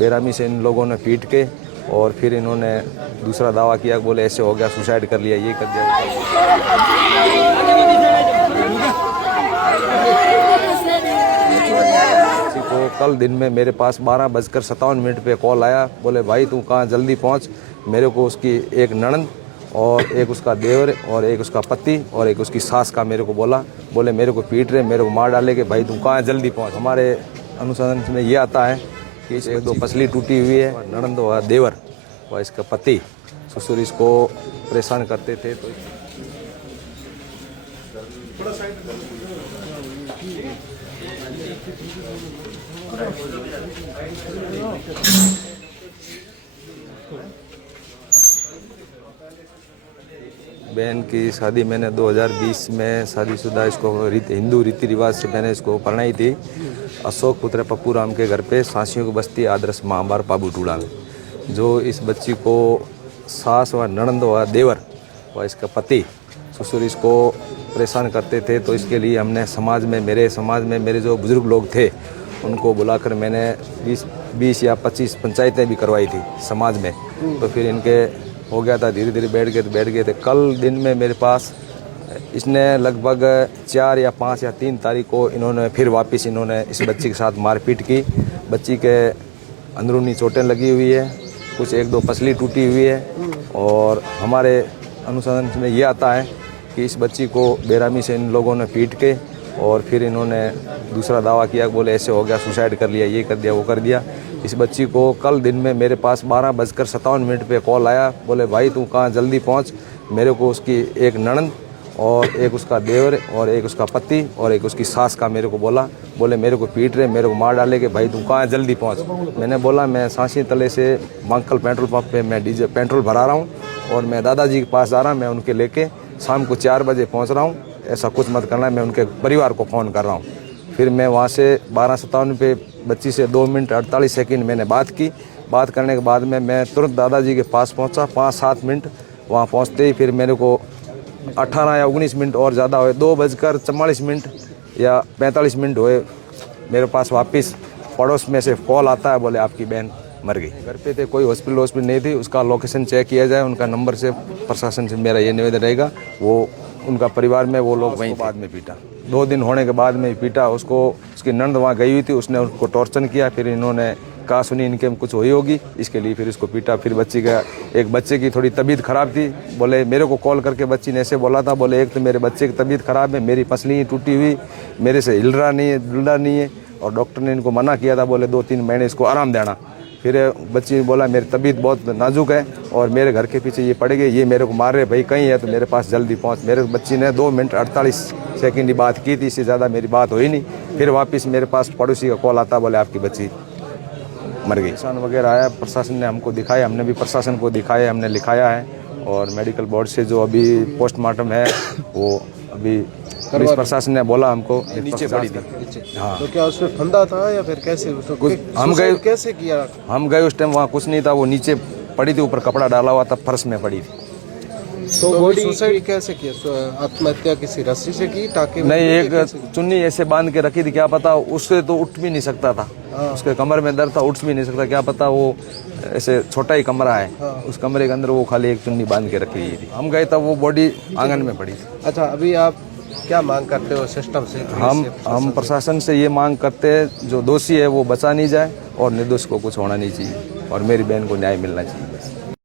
बेरहमी से इन लोगों ने पीट के और फिर इन्होंने दूसरा दावा किया, बोले ऐसे हो गया, सुसाइड कर लिया, ये कर दिया। को कल दिन में मेरे पास 12:57 पे कॉल आया, बोले भाई तू कहाँ, जल्दी पहुँच। मेरे को उसकी एक ननद और एक उसका देवर और एक उसका पति और एक उसकी सास का मेरे को बोले मेरे को पीट रहे, मेरे को मार डालेंगे, भाई तू कहाँ, जल्दी पहुँच। हमारे अनुसंधान में ये आता है कि इस एक दो पसली टूटी हुई है, ननद व देवर व इसका पति ससुर इसको परेशान करते थे। तो बहन की शादी मैंने 2020 में शादीशुदा इसको हिंदू रीति रिवाज से मैंने इसको पढ़ाई थी अशोक पुत्र पप्पू राम के घर पे सांसियों की बस्ती आदर्श महाबार पाबू टूड़ा में। जो इस बच्ची को सास व ननंद व देवर व इसका पति ससुर इसको परेशान करते थे, तो इसके लिए हमने मेरे समाज में मेरे जो बुजुर्ग लोग थे उनको बुलाकर मैंने 20 या 25 पंचायतें भी करवाई थी समाज में। तो फिर इनके हो गया था, धीरे धीरे बैठ गए थे। कल दिन में मेरे पास इसने लगभग 4 या 5 या 3 तारीख को इन्होंने फिर वापस इन्होंने इस बच्ची के साथ मारपीट की। बच्ची के अंदरूनी चोटें लगी हुई है, कुछ एक दो पसली टूटी हुई है। और हमारे अनुसंधान में ये आता है कि इस बच्ची को बेरहमी से इन लोगों ने पीट के और फिर इन्होंने दूसरा दावा किया, बोले ऐसे हो गया, सुसाइड कर लिया, ये कर दिया, वो कर दिया। इस बच्ची को कल दिन में मेरे पास 12:57 पे कॉल आया, बोले भाई तू कहाँ, जल्दी पहुँच। मेरे को उसकी एक ननद और एक उसका देवर और एक उसका पति और एक उसकी सास का मेरे को बोले मेरे को पीट रहे, मेरे को मार डालेंगे, भाई तू कहाँ, जल्दी पहुँच। मैंने बोला मैं सांसी तले से मांकल पेट्रोल पंप पे मैं पेट्रोल भरा रहा हूँ और मैं दादाजी के पास जा रहा हूँ, मैं उनके लेके शाम को 4 बजे पहुँच रहा हूँ, ऐसा कुछ मत करना है। मैं उनके परिवार को फ़ोन कर रहा हूँ। फिर मैं वहाँ से 12:57 पे बच्ची से 2 मिनट 48 सेकंड मैंने बात की। बात करने के बाद में मैं तुरंत दादाजी के पास पहुँचा। 5-7 मिनट वहाँ पहुँचते ही फिर मेरे को 18 या 19 मिनट और ज़्यादा हुए, 2:44 या 45 मिनट हुए, मेरे पास वापस पड़ोस में से कॉल आता है, बोले आपकी बहन मर गई। घर पे थे, कोई हॉस्पिटल नहीं थी, उसका लोकेशन चेक किया जाए, उनका नंबर से प्रशासन से मेरा ये निवेदन रहेगा। वो उनका परिवार में वो लोग वहीं बाद में पीटा, 2 दिन होने के बाद में पीटा उसको। उसकी नंद वहाँ गई हुई थी, उसने उसको टॉर्चर किया। फिर इन्होंने कहा सुनी इनके कुछ हुई होगी, इसके लिए फिर इसको पीटा। फिर एक बच्चे की थोड़ी तबीयत खराब थी, बोले मेरे को कॉल करके बच्ची ने ऐसे बोला था, बोले एक तो मेरे बच्चे की तबीयत खराब है, मेरी पसली टूटी हुई, मेरे से हिल रहा नहीं है और डॉक्टर ने इनको मना किया था, बोले 2-3 महीने इसको आराम देना। फिर बच्ची ने बोला मेरी तबीयत बहुत नाजुक है और मेरे घर के पीछे ये पड़ गए, ये मेरे को मार रहे, भाई कहीं है तो मेरे पास जल्दी पहुंच। मेरे बच्ची ने 2 मिनट 48 सेकंड की बात की थी, इससे ज़्यादा मेरी बात हुई नहीं। फिर वापस मेरे पास पड़ोसी का कॉल आता, बोले आपकी बच्ची मर गई। प्रशासन वगैरह आया, प्रशासन ने हमको दिखाया, हमने भी प्रशासन को दिखाया, हमने लिखाया है। और मेडिकल बोर्ड से जो अभी पोस्टमार्टम है वो अभी पुलिस प्रशासन ने बोला हमको नीचे पड़ी थी। हाँ, तो क्या उसमें फंदा था या फिर कैसे? हम गए, कैसे किया? हम गए उस टाइम, वहाँ कुछ नहीं था, वो नीचे पड़ी थी, ऊपर कपड़ा डाला हुआ था, फर्श में पड़ी थी। तो बॉडी सुसाइड कैसे किया? आत्महत्या किसी रस्सी से की? टाके नहीं, एक चुन्नी ऐसे बांध के रखी थी, क्या पता उससे तो उठ भी नहीं सकता था। उसके कमर में दर्द था, उठ भी नहीं सकता, क्या पता वो ऐसे छोटा ही कमरा है। उस कमरे के अंदर वो खाली एक चुन्नी बांध के रखी हुई थी। हम गए तब वो बॉडी आंगन में पड़ी थी। अच्छा, अभी आप क्या मांग करते हो सिस्टम से? हम प्रशासन से ये मांग करते हैं जो दोषी है वो बचा नहीं जाए और निर्दोष को कुछ होना नहीं चाहिए और मेरी बहन को न्याय मिलना चाहिए।